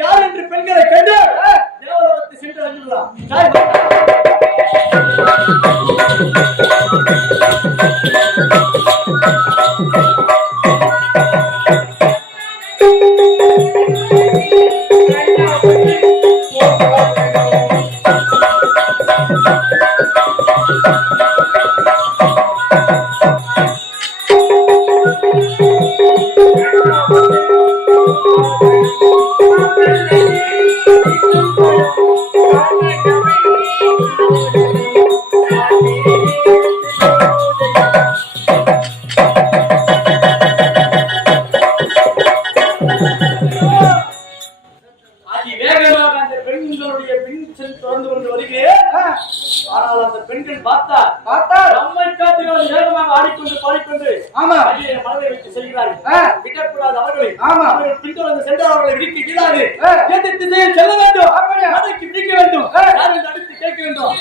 யார் என்று பெண்களை கண்டு தேவலோகத்தை சென்று அடைந்துள்ளார். ஆனால் அந்த பெண்கள் பார்த்தால் நம்மை காட்டிலும் வேகமாக ஆடிக்கொண்டு பாடிக்கொண்டு மனதை விட்டு செல்கிறார்கள். விடக்கூடாது அவர்களை. அவர்கள் பின்தொடர்ந்து சென்றால் அவர்களை விடுக்க இயலாது. எந்த திசையில் செல்ல வேண்டும், அதற்கு பிடிக்க வேண்டும், யார் என்று அடுத்து கேட்க வேண்டும்.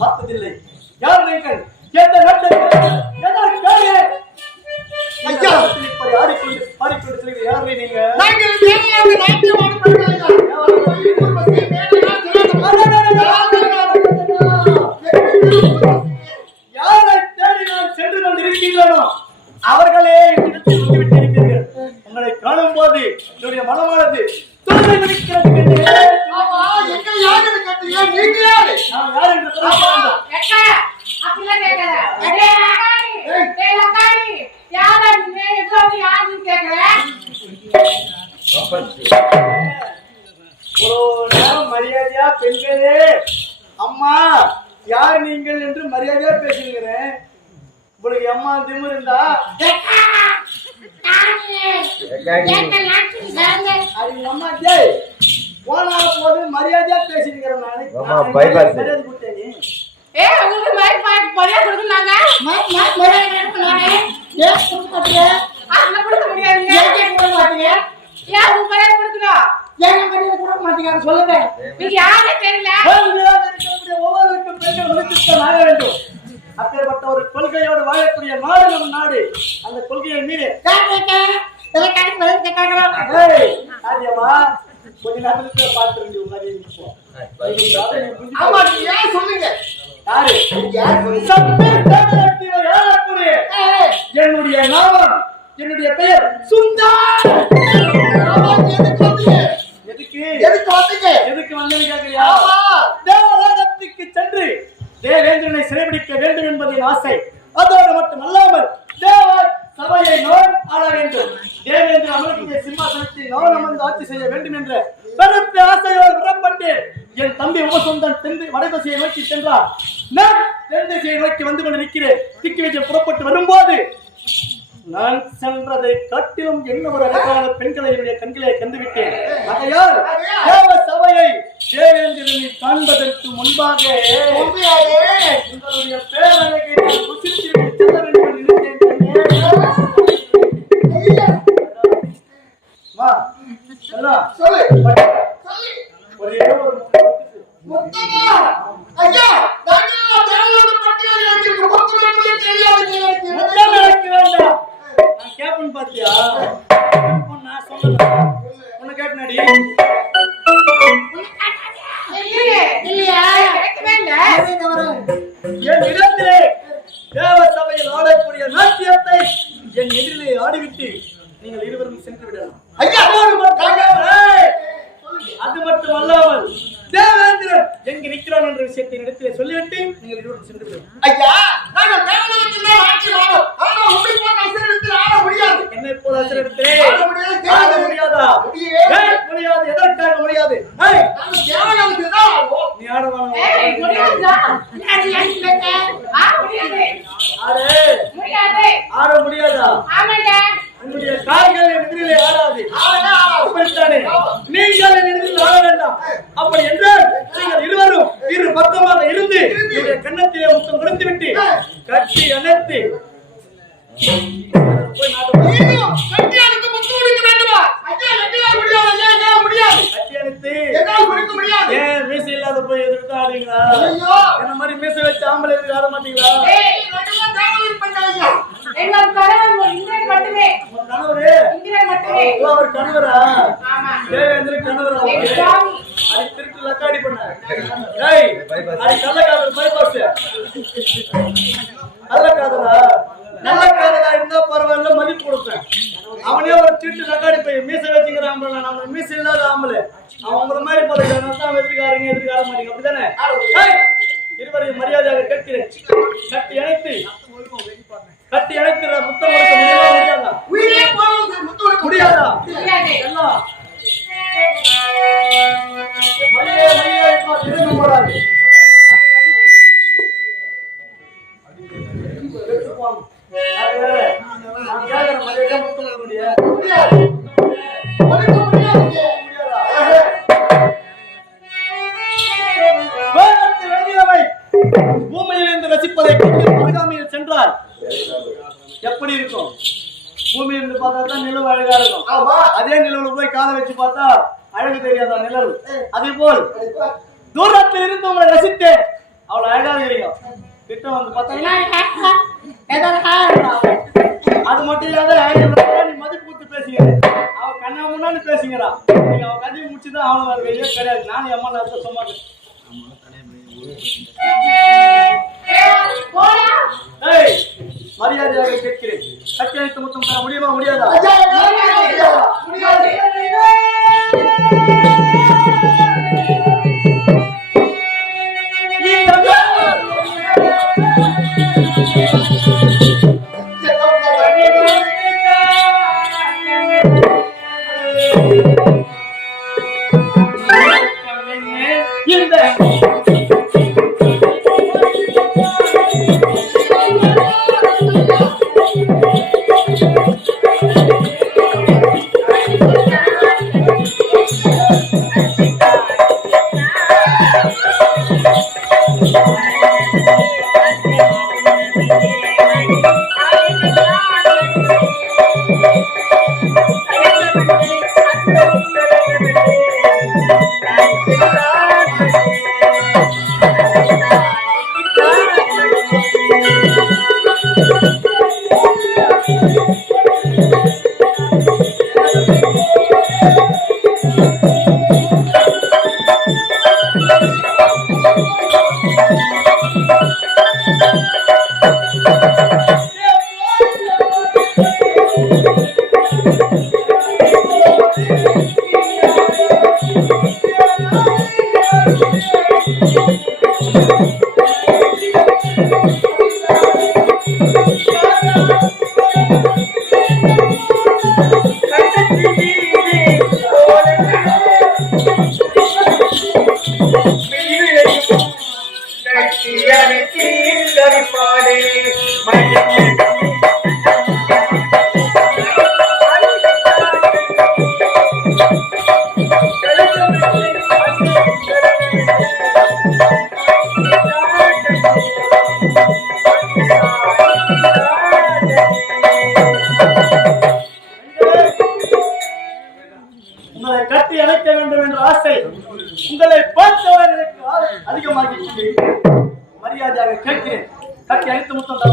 பார்த்ததில்லை. யார் நீங்கள்? எந்த நாட்டில் ஆடிக்கொண்டு செல்கிற யார் நீங்க? யாரை தேடி நான் சென்று கொண்டிருக்கிறேனோ அவர்களே என்னிடத்தில் வந்துவிட்டிருக்கிறீர்கள். உங்களை காணும் போது என்னுடைய மனமானது மரியாதையா பெண்களே, அம்மா யார் நீங்கள் என்று மரியாதையா பேசுகிறேன். உங்களுக்கு அம்மா திமிரு இருந்தா அம்மா ஜெய் போனா போது மரியாதையா பேசிருக்கிறேன். மரியாதை கொடுத்தேன். சொல்லுங்க. நீங்க யாரே தெரியல. ஒவ்வொருவருக்கும் பெண்கள் மதித்துத்தான் ஆக வேண்டும். அப்பேற்பட்ட ஒரு கொள்கையோடு வாழக்கூடிய நாடு நம் நாடு. அந்த கொள்கையை மீறி கொஞ்ச நேரத்துல பாத்துருங்க. என்னுடைய நாமம், என்னுடைய பெயர் சுந்தர். எதுக்கு வந்தேன்னு கேட்கறியா? தேவலோகத்துக்கு சென்று தேவேந்திரனை சிறைபிடிக்க வேண்டும் என்பதின் ஆசை. அதோடு மட்டுமல்லாமல் தேவ சபையை நான் ஆள வேண்டும். தேவேந்திர அமரக்கூடிய சிம்மாசனத்தை நான் அமர்ந்து ஆட்சி செய்ய வேண்டும் என்ற பெருத்த ஆசையோடு புறப்பட்டு என் தம்பி உபசந்தன் தென் வடதிசையை நோக்கி சென்றார். நான் தென் திசையை நோக்கி வந்து கொண்டு நிற்கிறேன். திக்கி வச்சு புறப்பட்டு வரும்போது நான் சென்றதை காட்டிலும் என்ன ஒரு அழகான பெண்களை என்னுடைய கண்களை கண்டுவிட்டேன். ஆகையால் தேவ சபையை தேவேந்திரனை காண்பதற்கு முன்பாக உங்களுடைய பேரழகை ருசித்து செல்ல வேண்டும் என்று நினைத்தேன். ஒரே ஒரு கேப்பன் பாத்தியா? நான் சொல்ல உன்னை கேட்டனாடி என் இடத்திலே தேவ சபையில் ஆடக்கூடிய நாட்டியத்தை என் எதிரிலே ஆடிவிட்டு நீங்கள் இருவரும் சென்று விடலாம். அது மட்டும் அல்லாமல் தேவேந்திரன் எங்க நிற்கிறான் என்ற விஷயத்தை இடத்திலே சொல்லிவிட்டு நீங்கள் இருவரும் சென்று விடலாம். என்ன இப்போது அசரிடத்திலே முடியாதா? முடியாது. எதற்காக முடியாது? நீ ஆடவான ஆட முடியாதா? உன்னுடைய கால்கள் எதிரிலே ஆடாது. அப்படித்தானே நீங்கள் எதிரில் ஆட வேண்டாம். அப்படி என்றால் நீங்கள் இருவரும் இரு பக்கமாக இருந்து என்னுடைய கன்னத்திலே முத்தம் கொடுத்து விட்டு கட்டி அணைத்து மீசை இல்லாத போய் எதிர்த்து ஆடுவீங்களா? என்ன மாதிரி மீசை வச்சு ஆம்பளை எதிர்த்து ஆட மாட்டீங்களா? கணவரா? கணவரா? அது திருட்டு லக்காடி பண்ண கள்ளக்காதல் பைபாஸ் கள்ளக்காதலா? நல்ல காதலா இருந்தா பரவாயில்ல, மதிப்பு கொடுப்பேன். அவனே ஒரு திருட்டு லக்காடி போய் மீசை வச்சுக்கிற ஆம்பளை, நம்ம மீசை இல்லாத ஆம்பளை. அவன் உங்களை மாதிரி போதும் எதிர்காரங்க எதிர்கார மாட்டீங்க. அப்படித்தானே? இருவரையும் மரியாதையாக கேட்கிறேன். கட்டி அணைத்து முத்தம் கொடுக்க முடியாதா? எல்லாம் பூமியில் இருந்து ரசிப்பதை அருகாமையில் சென்றால் எப்படி இருக்கும்? பூமியில் இருந்து பார்த்தா தான் நிலவு அழகா இருக்கும். அதே நிலவுல போய் காலை வச்சு பார்த்தா அழகு தெரியாதா நிலவு? அதே போல் தூரத்தில் இருந்து உங்களை ரசித்து அவ்வளவு அழகாக இருக்கும். கிட்ட வந்து பார்த்தா அது மட்டும் இல்லாத நீ மதிப்பு கொடுத்து பேசுகிறேன். அவ கண்ணா முன்னாடி பேசுங்கிறா. நீங்க அவ கதையை முடிச்சுதான் அவன் வெளியே கிடையாது. நானும் அம்மா நான் சும்மா மரியாதையாக கேட்கிறேன். கட்டளைத்து முத்தம் தர முடியுமா? முடியாதா? உங்களை கட்டி அணைக்க வேண்டும் என்ற ஆசை உங்களை பார்த்தவர் எனக்கு அதிகமாகி மரியாதையாக கேட்கிறேன். கட்டி அழைத்து முத்தம் தர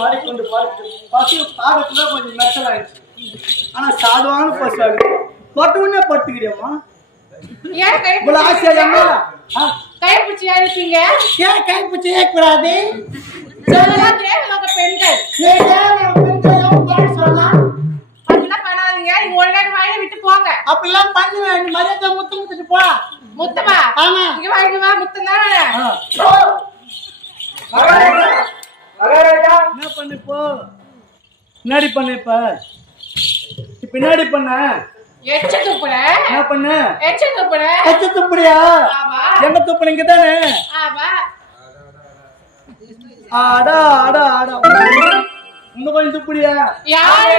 மாறிக்கொண்டு பசு சாதத்துல கொஞ்சம் மெச்சல் ஆயிடுச்சு. ஆனா சாதுவான பசு பட்டு உடனே படுத்துக்கிறியம்மா இவ்வளவு ஆசையா கைப்பிடிச்சு அழைப்பீங்க. ஏன் கைப்பிடிச்சு ஏற்கக்கூடாது? சொல்லலாம் தேவலோக பெண்கள் அப்படிலாம் பண்ணாதீங்க. நீங்க ஒழுங்காக வாயில விட்டு போங்க. அப்படிலாம் பண்ணுவேன். நீ மரியாதை முத்தம் முத்துட்டு போ. முத்தமா? ஆமா. இங்க வாங்க வா முத்தம் தானே. என்ன பண்ணு இப்போ? பின்னாடி பண்ணு. இப்ப பின்னாடி பண்ண எச்ச துப்புற. என்ன பண்ண? எச்ச துப்புற. எச்ச துப்புறியா? ஆமா. எங்க துப்புறீங்க தானே? ஆமா. ஆடா ஆடா ஆடா இன்னும் கொஞ்சம் துப்புறியா? யாரு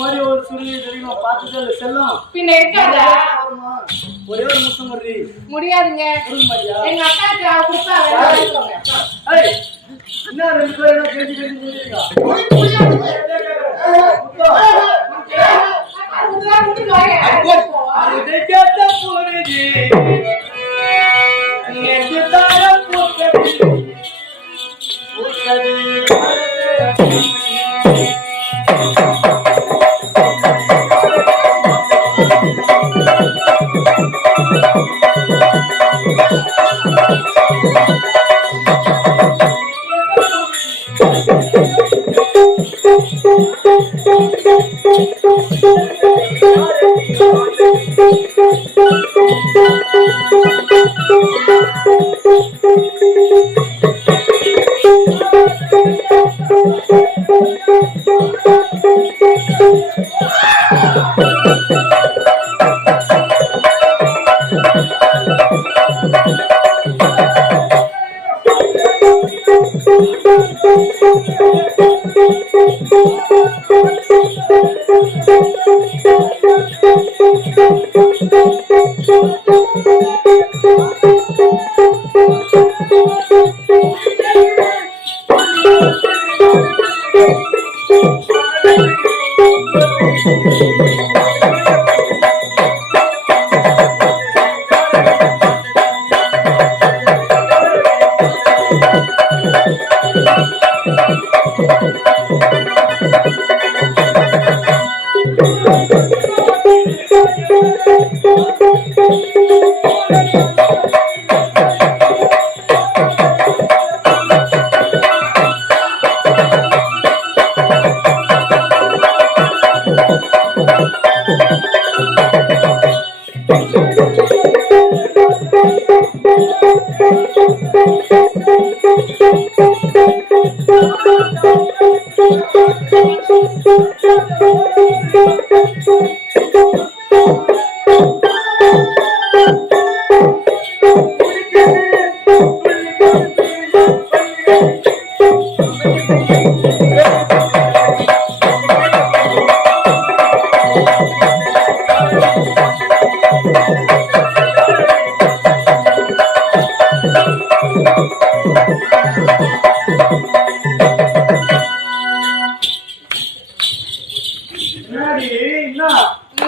மாதிரி ஒரு சுருளி தெரியும் பார்த்துட்டு செல்லும் பின்ன இருக்காதா? ஒரே ஒரு முத்தம் வருது. முடியாதுங்க. எங்க அக்காக்கு கொடுப்பா. என்ன ரெண்டு பேரும் என்ன கேட்டு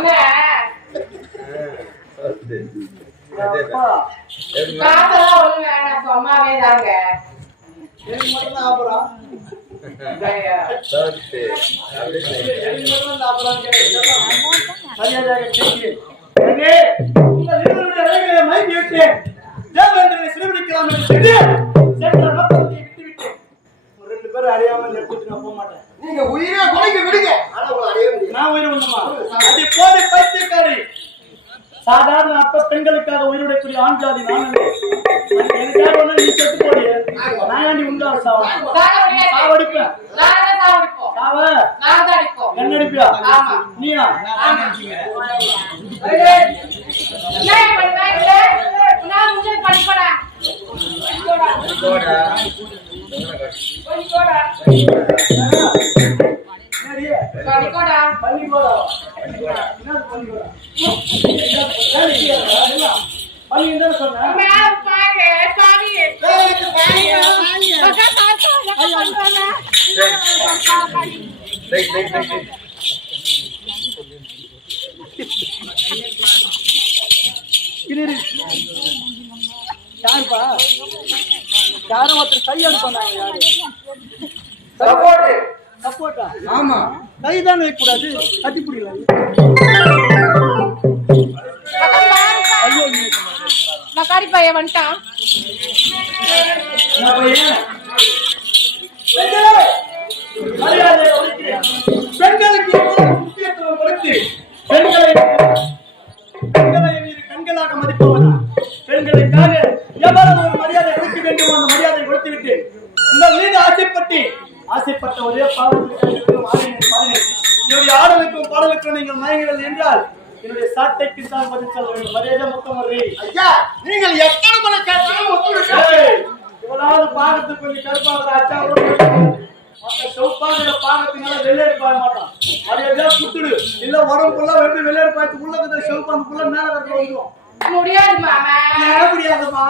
என்ன அப்பா, காத்தெல்லாம் ஒண்ணு வேணாம் சும்மாவே தாங்க எனக்கு மட்டும் தான் ஆபரம். எனக்கு மட்டும் தான் ஆபரம் கேட்கிறேன். மரியாதையாக கேட்கிறேன். அங்கே உங்கள் இருவருடைய அழகிலே மயங்கி விட்டேன். தேவேந்திரனை சிறைபிடிக்கலாம் என்று சொல்லி சென்ற நோக்கத்தை விட்டுவிட்டேன். ஒரு 2 பேரும் அறியாமல் இந்த இடத்துக்கு நான் போக மாட்டேன். நீங்க உயிரே கொலைக்கு விடுங்க. ஆனா உங்களை அடைய முடியும். நான் உயிர் உண்ணுமா? அது போதை பைத்தியக்காரி. சாதாரண அப்ப பெண்களுக்காக உயிரிடக்கூடிய ஆண் ஜாதி நான் அல்ல. எனக்காக ஒண்ணு நீ செத்து போடி. நான் நீ உண்டா சாவடிப்பேன். சாவ என்ன அடிப்பியா? நீயா? பள்ளிக்கூடா பள்ளிக்கூடா பள்ளி என்ன சொன்ன? யாருப்பா? யாரும் ஒருத்தர் கை அனுப்பாங்க. யாரு சப்போர்ட்டா? ஆமா கைதான் வைக்கக்கூடாது, கட்டி பிடிக்கலாம். ஐயோ நக்காரி பையன் வந்துட்டான். பெண்களுக்கு முக்கியத்துவம் கொடுத்து பெண்களை கண்களாக மதிப்பவனா? பெண்களுக்காக எவ்வளவு ஒரு மரியாதை கொடுக்க வேண்டுமோ அந்த மரியாதை கொடுத்து விட்டு உங்கள் மீது ஆசைப்பட்ட ஒரே என்னுடைய ஆடலுக்கும் பாடலுக்கும் நீங்கள் மயங்குங்கள் என்றால் என்னுடைய சாட்டைக்கு தான் பதில் சொல்ல வேண்டும். மரியாதை மொத்தம் ஐயா நீங்கள் எத்தனை முறை கேட்டாலும் ஒத்துழைக்க. இவ்வளவு பாகத்துக்கு கொஞ்சம் கருப்பாக அச்சாவோட மற்ற செவப்பாக பாகத்தினால வெள்ளையடி பாய மாட்டான். மரியாதையா குத்துடு. இல்ல உடம்புக்குள்ள வெட்டி வெள்ளையடி பாய்த்து உள்ள செவப்பானுக்குள்ள மேல கட்டி வந்துடும். முடியாது மாமா. முடியாதுமா.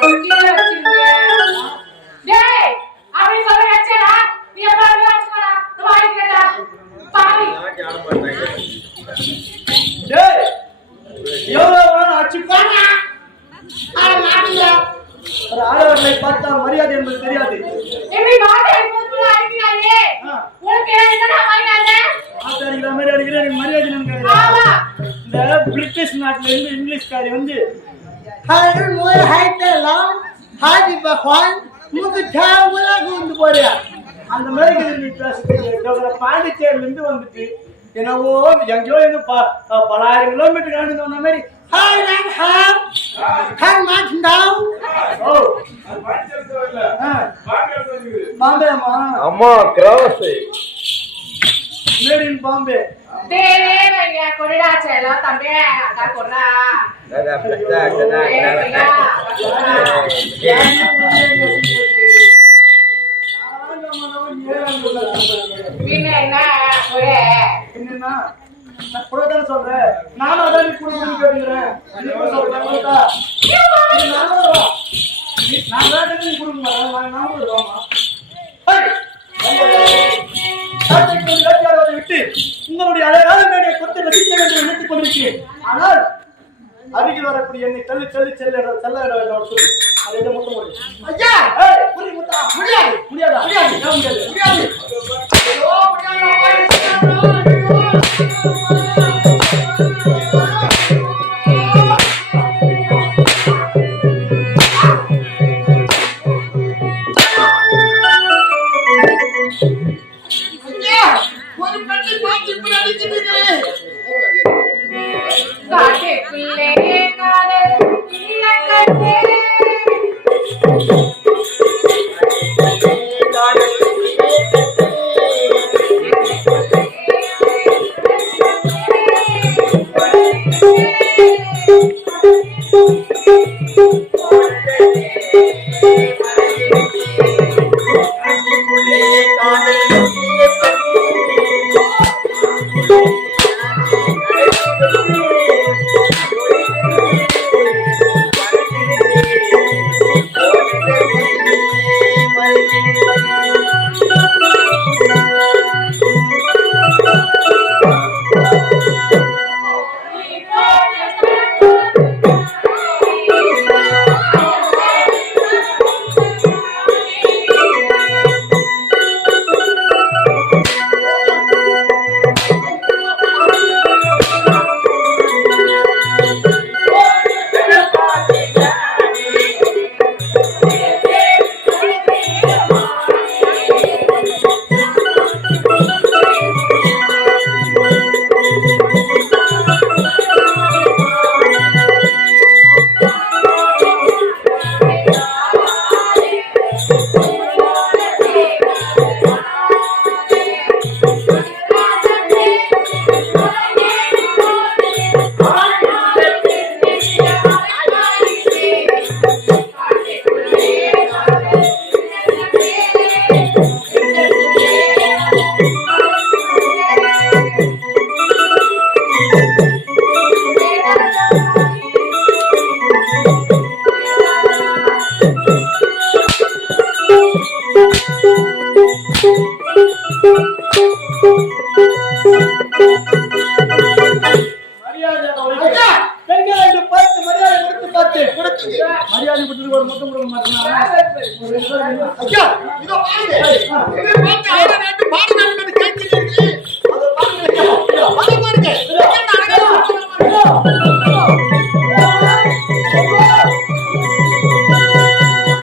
கீழே வச்சிருங்க. டேய், அப்படி சொல்ல வச்சேடா. நீ எப்ப வச்சுக்கடா. வாங்கிக்கடா. பாவி. டேய் எவ்வளவு அடிச்சுப்பாங்க. ஒரு ஆடவர்களை பார்த்தா மரியாதை என்பது தெரியாது. எப்படி வாடை மூக்குல அடிக்கிறாயே? உனக்கு என்னடா வாங்காத? ஆத்தாடிக்கிற மாதிரி அடிக்கிற எனக்கு மரியாதை நினைக்காது. ஆமா. இந்த பிரிட்டிஷ் நாட்டுல இருந்து இங்கிலீஷ்காரி வந்து அந்த மாதிரி பாண்டிச்சேரியில இருந்து வந்துட்டு என்னவோ எங்கேயோ எங்க பலாயிரம் கிலோமீட்டர் காண்டு வந்த மாதிரி அம்மா கிராஸ் மேட் இன் பாம்பே. தேவே வைங்க கொடடா சேலா தம்பி அங்க கொடா. என்னன்னா நான் கூட சொல்றேன். நானும் அதான் நீ குடும்பம் கேட்டுக்கிறேன். நான் வேற நீ குடும்பம் விட்டு உங்களுடைய அழகான மேடையை கொண்டு ரசிக்க வேண்டும் நினைத்துக் கொண்டிருக்கிறேன். ஆனால் அருகில் வரக்கூடிய என்னை தள்ளி தள்ளி செல்ல சொல்லு. அதை எதை முட்ட முடியும்? ஐயா முடியாது முடியாதா? முடியாது முடியாது. மரியாதை கொடுத்து ஒரு முத்தம் கொடுக்க மாட்டேன்.